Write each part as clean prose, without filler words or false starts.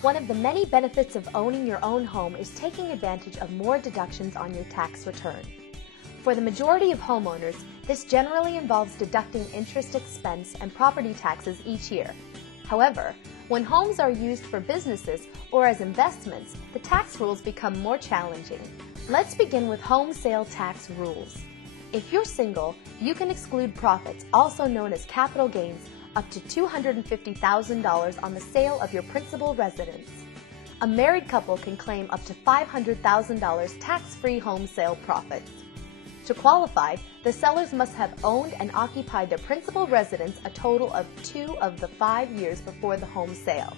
One of the many benefits of owning your own home is taking advantage of more deductions on your tax return. For the majority of homeowners, this generally involves deducting interest expense and property taxes each year. However, when homes are used for businesses or as investments, the tax rules become more challenging. Let's begin with home sale tax rules. If you're single, you can exclude profits, also known as capital gains, up to $250,000 on the sale of your principal residence. A married couple can claim up to $500,000 tax-free home sale profits. To qualify, the sellers must have owned and occupied their principal residence a total of 2 of the 5 years before the home sale.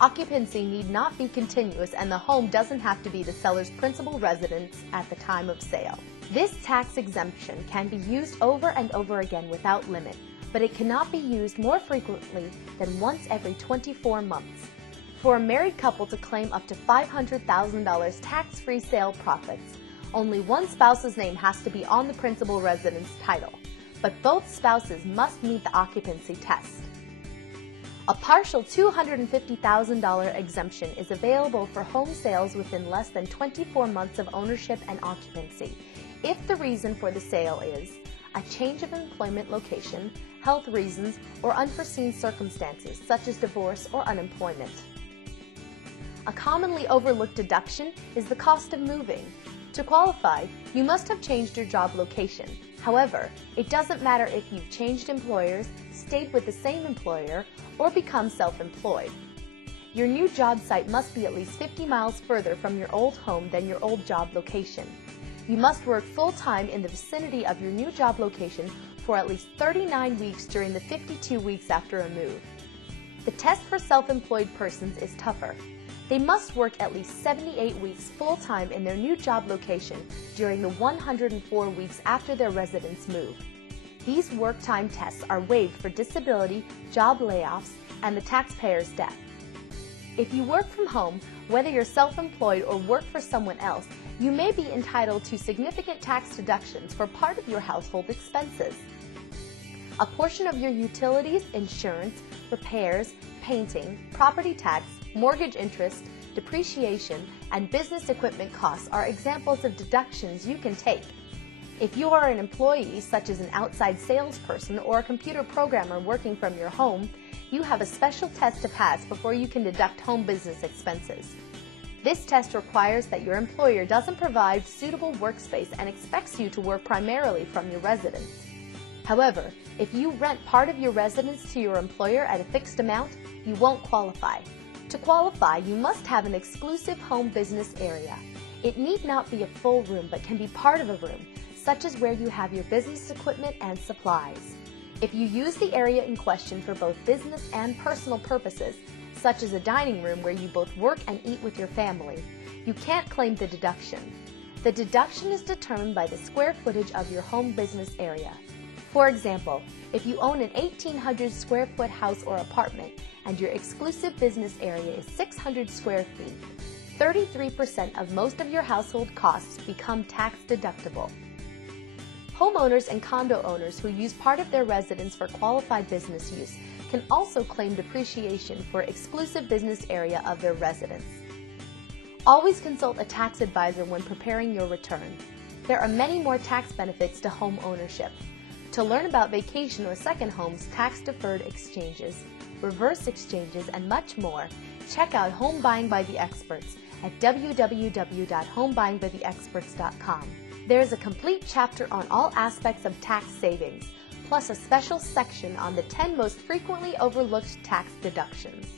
Occupancy need not be continuous, and the home doesn't have to be the seller's principal residence at the time of sale. This tax exemption can be used over and over again without limit, but it cannot be used more frequently than once every 24 months. For a married couple to claim up to $500,000 tax-free sale profits, only one spouse's name has to be on the principal residence title, but both spouses must meet the occupancy test. A partial $250,000 exemption is available for home sales within less than 24 months of ownership and occupancy, if the reason for the sale is a change of employment location, health reasons, or unforeseen circumstances such as divorce or unemployment. A commonly overlooked deduction is the cost of moving. To qualify, you must have changed your job location. However, it doesn't matter if you've changed employers, stayed with the same employer, or become self-employed. Your new job site must be at least 50 miles further from your old home than your old job location. You must work full-time in the vicinity of your new job location for at least 39 weeks during the 52 weeks after a move. The test for self-employed persons is tougher. They must work at least 78 weeks full-time in their new job location during the 104 weeks after their residents move. These work time tests are waived for disability, job layoffs, and the taxpayer's death. If you work from home, whether you're self-employed or work for someone else, you may be entitled to significant tax deductions for part of your household expenses. A portion of your utilities, insurance, repairs, painting, property tax, mortgage interest, depreciation, and business equipment costs are examples of deductions you can take. If you are an employee, such as an outside salesperson or a computer programmer working from your home, you have a special test to pass before you can deduct home business expenses. This test requires that your employer doesn't provide suitable workspace and expects you to work primarily from your residence. However, if you rent part of your residence to your employer at a fixed amount, you won't qualify. To qualify, you must have an exclusive home business area. It need not be a full room, but can be part of a room, such as where you have your business equipment and supplies. If you use the area in question for both business and personal purposes, such as a dining room where you both work and eat with your family, you can't claim the deduction. The deduction is determined by the square footage of your home business area. For example, if you own an 1,800 square foot house or apartment and your exclusive business area is 600 square feet, 33% of most of your household costs become tax deductible. Homeowners and condo owners who use part of their residence for qualified business use can also claim depreciation for exclusive business area of their residence. Always consult a tax advisor when preparing your return. There are many more tax benefits to home ownership. To learn about vacation or second homes, tax-deferred exchanges, reverse exchanges, and much more, check out Home Buying by the Experts at www.homebuyingbytheexperts.com. There is a complete chapter on all aspects of tax savings, plus a special section on the 10 most frequently overlooked tax deductions.